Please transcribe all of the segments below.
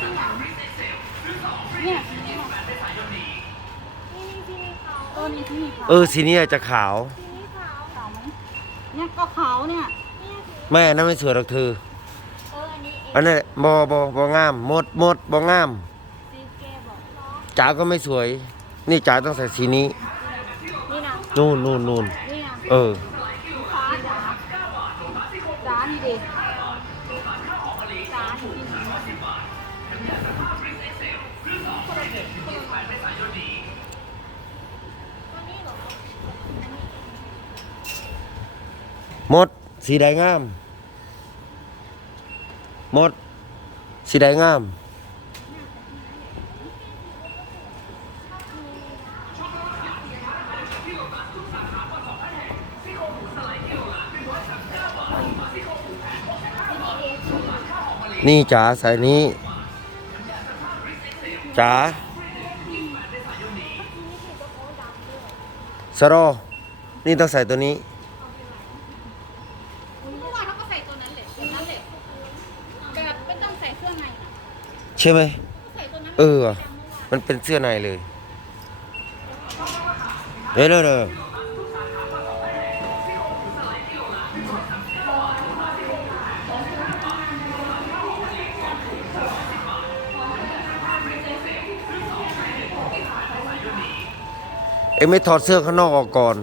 เนี่ยสีนี้ค่ะตัวนี้ที่มีขาวเออสีนี้อาจจะขาว ขาวไหมเนี่ยก็ขาวเนี่ยแม่นั่นไม่สวยหรอกเธออันนี้เองอันนั้นบอบอบองามหมดหมดบองามซีเกบอกจ๋าก็ไม่สวย นี่จ๋าต้องใส่สีนี้นี่นะนู่นนู่นนู่นนี่นะ เออ หมด สีใดงาม หมด สีใดงาม นี่จ๋าใส่นี้จ๋าสโรนี่ต้องใส่ตัวนี้ เมื่อวานเขาก็ใส่ตัวนั้นแหละตัวนั้นแหละแบบไม่ต้อง ใส่เครื่องในนะใช่ไหม ใส่ตัวนั้นเออว่ะ มันเป็นเสื้อในเลยเดี๋ยวเดี๋ยวเดี๋ยวเอ็งไม่ถอดเสื้อข้างนอกออกก่อน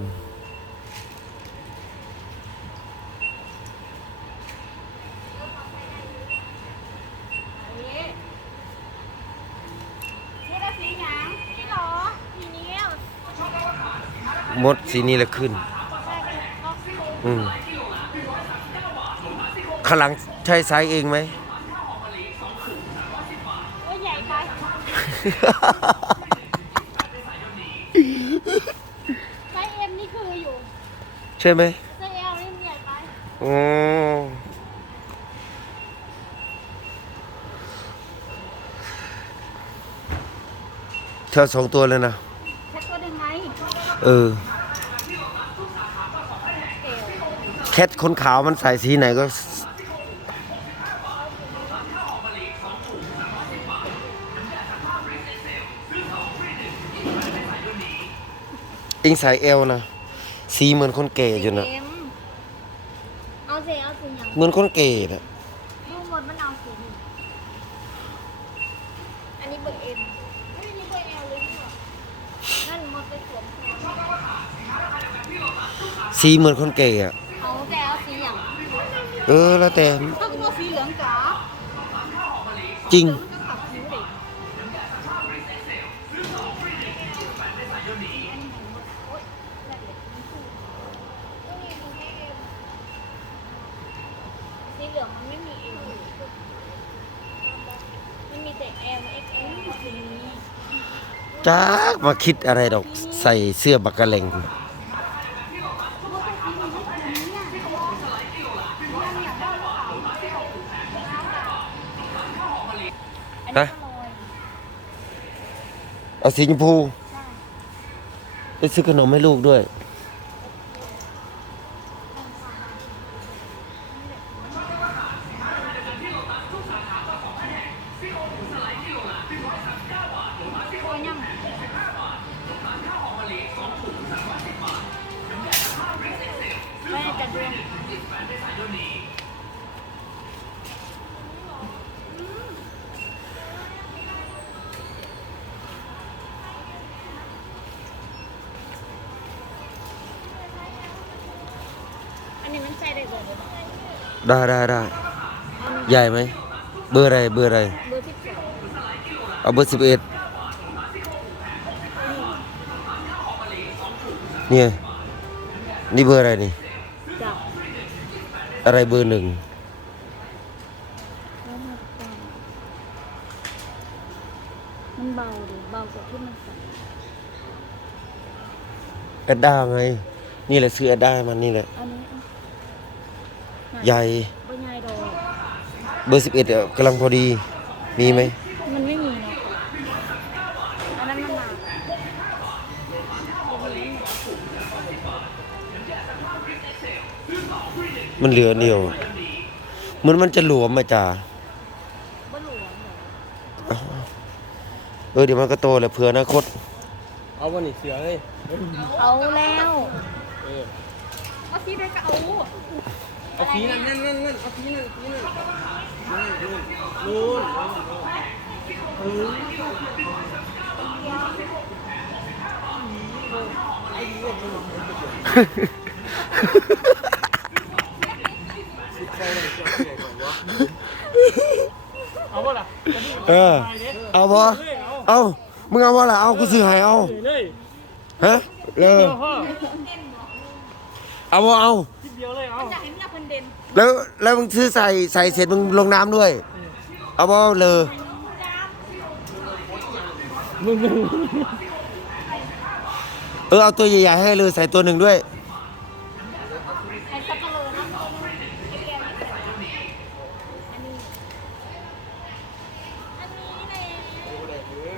นี่นี่ละสีหยังนี่เหรอสีนี้อะ มดสีนี้แหละขึ้น อืมข้างหลังใช่ไซส์เองไหม โอ้ยใหญ่ไปไซส์เอ็มนี่คืออยู่ใช่ไหมไซส์เอลนี่ใหญ่ไปอ๋อเท่าสองตัวเลยนะ แค่ตัวหนึ่งไง เออเอวแคทคนขาวมันใส่สีไหนก็เองใส่เอลนะ สีเหมือนคนเก๋อยู่นะเอ็มเอาสิเอาสีหยังเหมือนคนเก๋นะ ดูหมดมันเอาสีนี้อันนี้เบอร์เอ็มอันนี้เบอร์เอลเลยนี่หว่านั่นหมดไปสวมแทน สีเหมือนคนเก๋อะเอาแต่เอาสีหยังเออแล้วแต่ต้องตัวสีเหลืองจ๋าจริงเหลืองมันก็ขับคิ้วเด็กสีเหลืองมันไม่มีเอวมันมีแต่ L XL สีนี้ จ้ากมาคิดอะไรดอกใส่เสื้อบักกะเหลง ฮะเอาสีชมพู ไปซื้อขนมให้ลูกด้วย นนี้มันใส่ได้ก่อนเลยได้ได้ได้ใหญ่ไหม เบอร์อะไรเบอร์อะไร เบอร์ที่สองเอาเบอร์สิบเอ็ดเนี่ย นี่เบอร์อะไรนี่ จับอะไรเบอร์หนึ่งแล้วมาแต่งมันเบาดิเบากว่าที่มันใส่แอดด้าไง นี่แหละซื้อแอดด้ามันนี่แหละ อันนี้อะ ใหญ่บ่ใหญ่ดอกเบอร์สิบเอ็ดกำลังพอดี มีไหมมันไม่มีเนาะอันนั้นมันหนักมันเหลืออันเดียวเหมือนมันจะหลวมมาจ่าบ่หลวมเหรอเออเดี๋ยวมันก็โตแหละเผื่ออนาคต เอาวันนี้เสือเลยเอาแล้ว เออ เอาที่ได้ก็เอา เอาสีนั่นนั่นนั่นนั่นเอาสีนั่นสีนั่นนู่นนู่นนู่นเออเอาวะล่ะเออ เอาพอเอา มึงเอาว่าล่ะ เอา กูซื้อให้เอา เลยฮะเออเดียวพ่อเอาบ่เอาคิดเดียวเลยเอา แล้วแล้วมึงซื้อใส่ใส่เสร็จมึงลงน้ำด้วย เอาบ่เลย มึงมึงเออเอาตัวใหญ่ๆให้เลยใส่ตัวหนึ่งด้วย ไอ้สับปะเลอนะไอ้แกนี่ใส่อันนี้ อันนี้เลย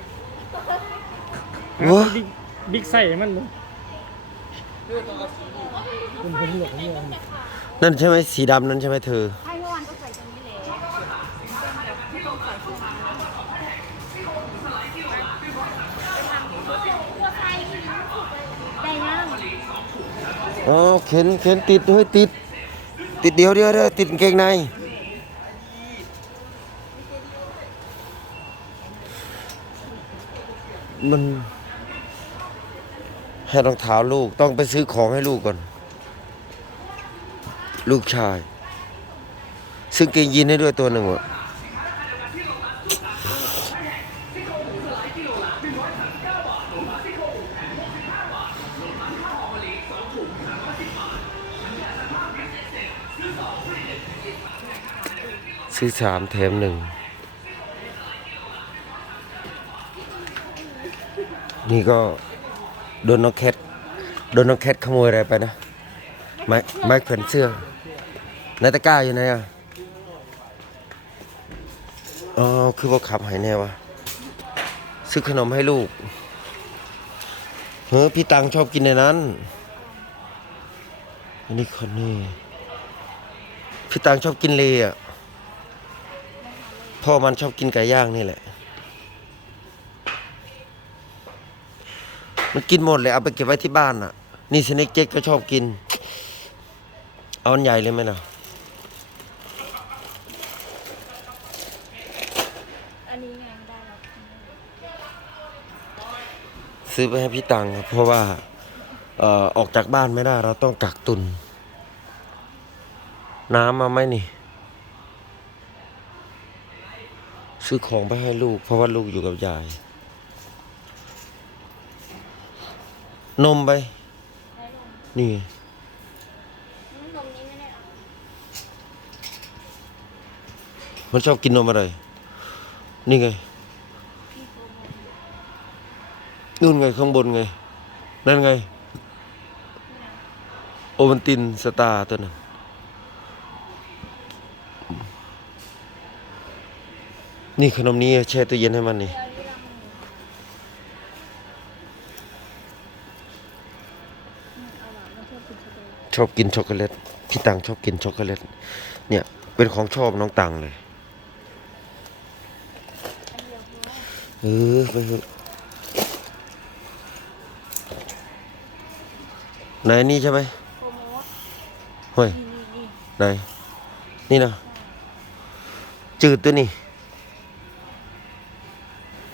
โอ้บิ๊กบิ๊กใส่มันมึงผมผมหลงเนี่ย นั่นใช่ไหมสีดำนั่นใช่ไหมเธอให้เมื่อวานก็ใส่ตรงนี้แหละไม่ต้องใส่ตรงนั้นอ๋อเข็นเข็นติดเฮ้ยติด ติดเดียวเดียวเด้อติดเกงใน มันให้รองเท้าลูกต้องไปซื้อของให้ลูกก่อน ลูกชาย ซึ่งเกงยีนให้ด้วยตัวหนึ่งวะซื้อสามแถมหนึ่งนี่ก็โดนน้องแคทโดนน้องแคทขโมยอะไรไปนะไม้ไม้แขวนเสื้อ ในตะกร้าอยู่ไหนอะอ๋อคือว่าขับหายแน่วะซื้อขนมให้ลูกเฮ้ยพี่ตังชอบกินในนั้นอันนี้คนนี้พี่ตังชอบกินเลอะพ่อมันชอบกินไก่ย่างนี่แหละ มันกินหมดเลยเอาไปเก็บไว้ที่บ้านอะ นี่สเน็กเจ็กก็ชอบกิน เอาอันใหญ่เลยไหมล่ะ อันนี้ไงไม่ได้หรอก ซื้อไปให้พี่ตังครับเพราะว่าเอ่อออกจากบ้านไม่ได้ เราต้องกักตุน น้ำมาไหมนี่ ซื้อของไปให้ลูก เพราะว่าลูกอยู่กับยาย นมไป นี่ มันชอบกินนมอะไร นี่ไง นู่นไงข้างบนไง นั่นไง โอวันตินสตาร์ตัวนั้นนี่ขนมนี้แช่ตู้เย็นให้มันนี่ชอบกินช็อกโกแลตพี่ตังชอบกินช็อกโกแลตเนี่ย เป็นของชอบน้องตังเลย เอเออไปเถอะ ไหนนี่ใช่ไหมโปรโมทเฮ้ยนี่นี่นี่ไหน นี่นะจืดตัวนี่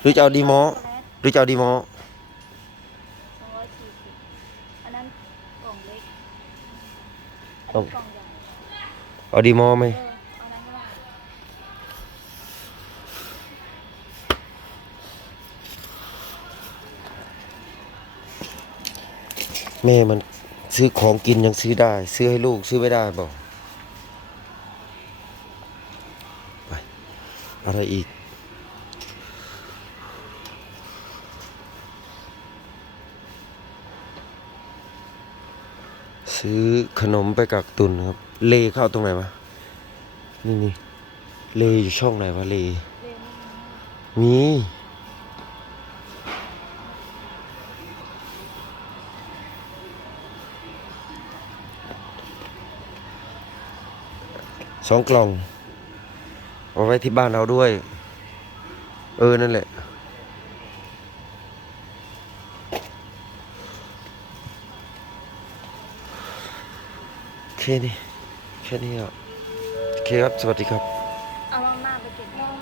หรือจะเอาดีมอช็อกโกแลตหรือจะเอาดีมอสองร้อยสี่สิบอันนั้นกล่องเล็กอันนี้กล่องใหญ่เอาดีมอไหมเออเอานั้นก็ได้แม่มัน ซื้อของกินยังซื้อได้ ซื้อให้ลูกซื้อไม่ได้บอกไป อะไรอีก ซื้อขนมไปกักตุนครับ เลเข้าตรงไหนวะนี่นี่เลอยู่ช่องไหนวะเลเรียนมี สองกล่อง เอาไว้ที่บ้านเราด้วย เออ นั่นแหละโอเคนี่แค่นี้อะโอเคครับ สวัสดีครับ